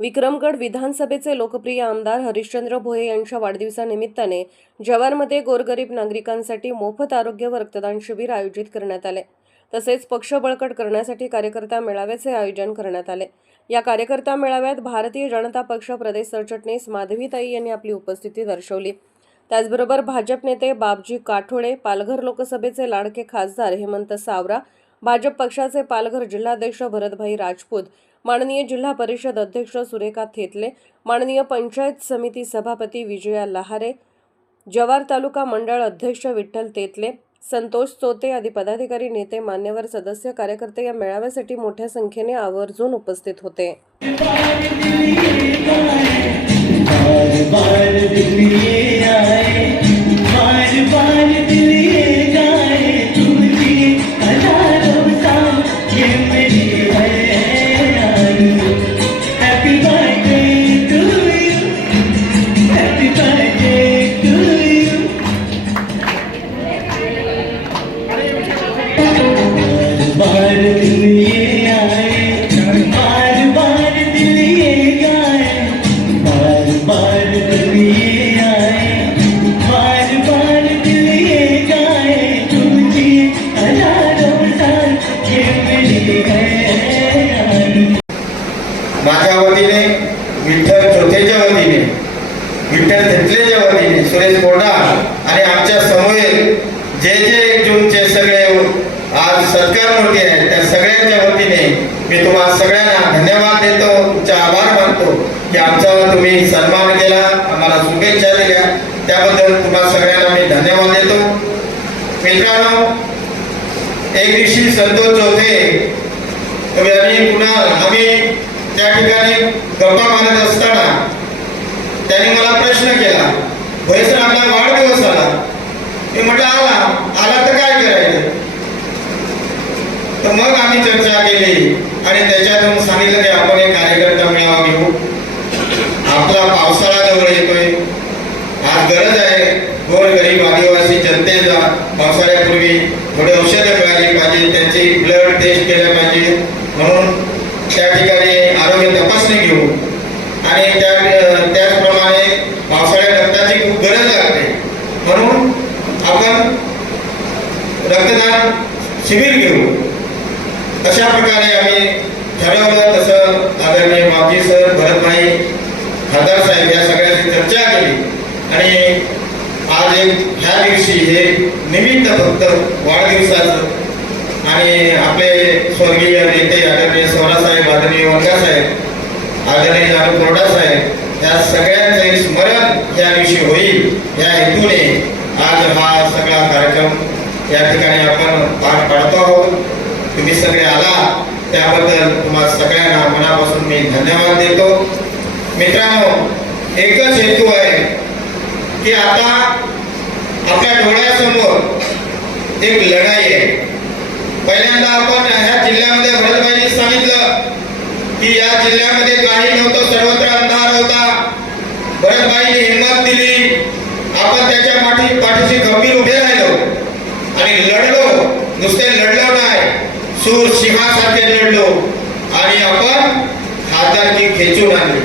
विक्रमगड विधानसभेचे लोकप्रिय आमदार हरिश्चंद्र भोये यांच्या वाढदिवसानिमित्ताने जवारमध्ये गोरगरीब नागरिकांसाठी मोफत आरोग्य व रक्तदान शिबिर आयोजित करण्यात आले. तसेच पक्ष बळकट करण्यासाठी कार्यकर्ता मेळाव्याचे आयोजन करण्यात आले. या कार्यकर्ता मेळाव्यात भारतीय जनता पक्ष प्रदेश सरचिटणीस माधवीताई यांनी आपली उपस्थिती दर्शवली. त्याचबरोबर भाजप नेते बाबजी काठोळे पालघर लोकसभेचे लाडके खासदार हेमंत सावरा भाजप पक्षाचे पालघर जिल्हाध्यक्ष भरतभाई राजपूत माननीय जिल्हा परिषद अध्यक्ष सुरेखा थेतले माननीय पंचायत समिती सभापती विजया लहारे जवार तालुका मंडळ अध्यक्ष विठ्ठल तेतले संतोष चोते आदी पदाधिकारी नेते मान्यवर सदस्य कार्यकर्ते या मेळाव्यासाठी मोठ्या संख्येने आवर्जून उपस्थित होते. बार बार विठ्ठल चोथेच्या वतीने विठ्ठल धेतलेच्या वतीने सुरेश कोरडा आणि आमच्या समोरील जे जे जूनचे सगळे आज सत्कार मूर्ती आहेत त्या सगळ्यांच्या वतीने मी तुम्हाला सगळ्यांना धन्यवाद देतो तुमचा आभार मानतो की आमचा तुम्ही सन्मान केला आम्हाला शुभेच्छा दिल्या. त्याबद्दल तुम्हाला सगळ्यांना मी धन्यवाद देतो. मित्रांनो एक दिवशी संतोष चौथे आम्ही पुन्हा आम्ही त्या ठिकाणी गप्पा मारत असताना त्यांनी मला प्रश्न केला भयसर आपला वाढदिवस आला. मी म्हटलं आला आला तर काय करायचं? तर मग आम्ही चर्चा केली आणि त्याच्यातून सांगितलं की आपण एक कार्यकर्ता मेळावा घेऊ. आपला पावसाळा जवळ येतोय. आज गरज आहे. गोर गरीब आदिवासी जनतेचा पावसाळ्या थोडे औषधं मिळाली पाहिजे त्यांची ब्लड टेस्ट केल्या पाहिजे म्हणून त्या ठिकाणी आरोग्य तपासणी घेऊ आणि त्या त्याचप्रमाणे पावसाळ्यात रक्ताची खूप गरज लागते म्हणून आपण रक्तदान शिबिर घेऊ अशा प्रकारे आम्ही ठरवलं तसं आदरणीय माजी सर भरतभाई खासदार साहेब या सगळ्याची चर्चा केली आणि आज एक ह्या दिवशी हे निमित्त फक्त वाढदिवसाचं आणि आपले स्वर्गीय नेते आदरणीय सोहरासाहेब आदरणीय वंगासाहेब आदरणीय जानू कोरडा साहेब या सगळ्यांचे स्मरण या दिवशी होईल. या हेतूने आज हा सगळा कार्यक्रम या ठिकाणी आपण पार पाडतो आहोत. तुम्ही सगळे आला त्याबद्दल तुम्हाला सगळ्यांना मनापासून मी धन्यवाद देतो. मित्रांनो एकच हेतू आहे. की आता आपल्या डोळ्यासमोर एक लढाई आहे. पहिल्यांदा आपण ह्या जिल्ह्यामध्ये भरतभाईंनी सांगितलं की या जिल्ह्यामध्ये काही नव्हतं सर्वत्र अंधार होता. भरतभाईंनी हिंमत दिली. आपण त्याच्या माठी पाठीशी गंभीर उभे राहिलो आणि लढलो. नुसते लढलो नाही सूर सिंहासारखे लढलो. आणि आपण खासदारकी खेचून आणली.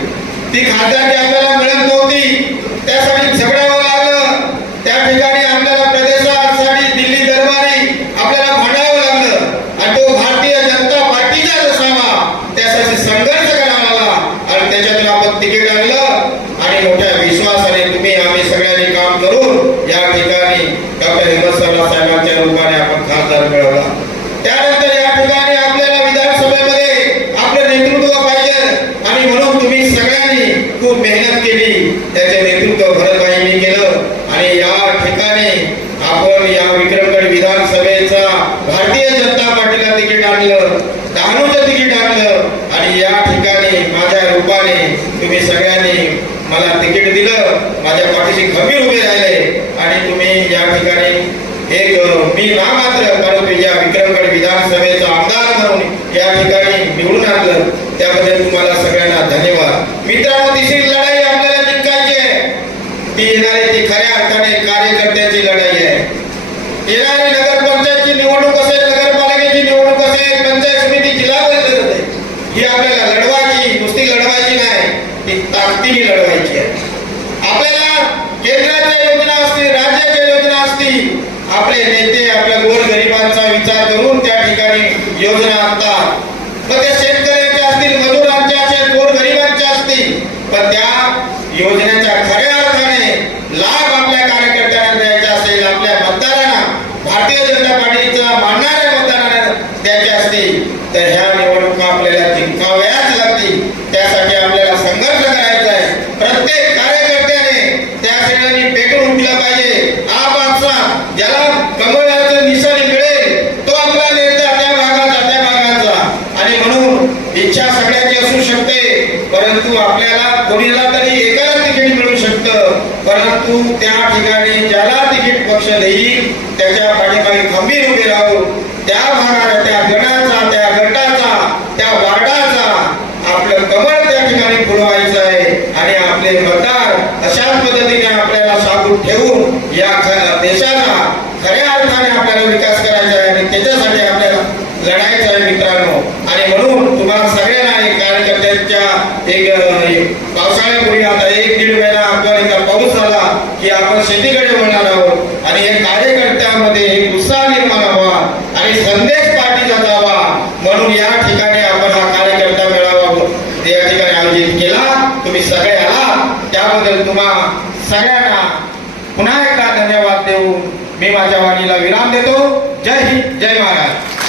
ती खासदारकी आपल्याला मिळत नव्हती त्यासाठी झगडावं लागलं त्या ठिकाणी आपल्याला प्रदेशासाठी दिल्ली दरबारी आपल्याला भांडावं लागलं आणि तो भारतीय जनता पार्टीचा असावा त्यासाठी संघर्ष करावा लागला आणि त्याच्यातून आपण तिकीट आणलं आणि मोठ्या विश्वासाने तुम्ही आम्ही सगळ्यांनी काम करून या ठिकाणी डॉक्टर हेमंत सरला साहेबांच्या रूपाने आपण खासदार मिळवला त्यानंतर या ठिकाणी आपल्याला विधानसभेमध्ये आपलं नेतृत्व पाहिजे आणि म्हणून तुम्ही सगळ्यांनी खूप मेहनत केली त्याचे नेतृत्व भरतभाईंनी केलं आणि या ठिकाणी आपण या विक्रमगड विधानसभेचा भारतीय जनता पार्टीला तिकीट आणलं डहाणूचं तिकीट आणलं आणि या ठिकाणी माझ्या रूपाने तुम्ही सगळ्यांनी मला तिकीट दिलं. माझ्या पाठीशी खंबीर उभे राहिले. आणि तुम्ही या ठिकाणी एक मी ना मात्र परंतु या विक्रमगड विधानसभेचा आमदार म्हणून या ठिकाणी निवडून आणलं. त्याबद्दल तुम्हाला सगळ्यांना धन्यवाद. मित्रांनो दिसेल ही आपल्याला लढवायची नुसती लढवायची नाही ती ताकदीने लढवायची आहे. आपल्याला केंद्राच्या योजना असतील राज्याच्या योजना असतील आपले नेते आपल्या गोर गरिबांचा विचार करून त्या ठिकाणी योजना आणतात. मग त्या शेतकऱ्यांच्या असतील मजुरांच्या असतील गोर गरिबांच्या असतील पण त्या योजनेच्या खऱ्या अर्थाने लाभ आपल्या कार्यकर्त्यांना द्यायचा असेल आपल्या मतदारांना भारतीय जनता पार्टीचा मानणाऱ्या मतदारांना द्यायचे असतील तर ह्या परंतु आपल्याला कोणीला तरी एकाला तिकीट मिळू शकतं. परंतु त्या ठिकाणी ज्याला तिकीट पक्ष देईल त्याच्या पाठीमागे खंबीर उभे राहू त्या भागाला त्या गणाचा त्या गटाचा त्या वार्डाचा आपलं कमळ त्या ठिकाणी फुलवायचं आहे आणि आपले मतदार अशाच पद्धतीने आपल्याला साबूत ठेवून या देशाला खऱ्या अर्थाने आपल्याला विकास करायचा आहे आणि त्याच्यासाठी आपल्याला लढायचं आहे मित्रांनो आणि म्हणून तुम्हाला सगळ्यांना एक कार्यकर्त्यांच्या एक अ, एक पावसाळ्यापूर्वी आता एक दीड महिना आपल्याला एकदा पाऊस झाला की आपण शेतीकडे होणार आहोत. आणि या कार्यकर्त्यांमध्ये एक उत्साह निर्माण व्हावा आणि संदेश पार्टीचा जावा. म्हणून या ठिकाणी आपण हा कार्यकर्ता मेळावा या ठिकाणी आयोजित केला तुम्ही सगळे आला. त्याबद्दल तुम्हा सगळ्यांना पुन्हा एकदा धन्यवाद देऊन मी माझ्या वाणीला विराम देतो. जय हिंद जय Maharaj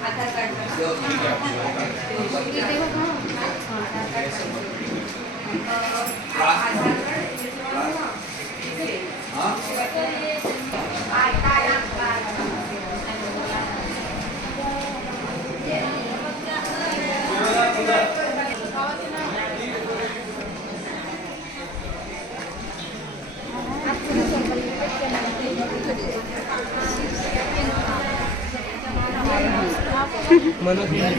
Aadhaar card Aadhaar card Buenos días.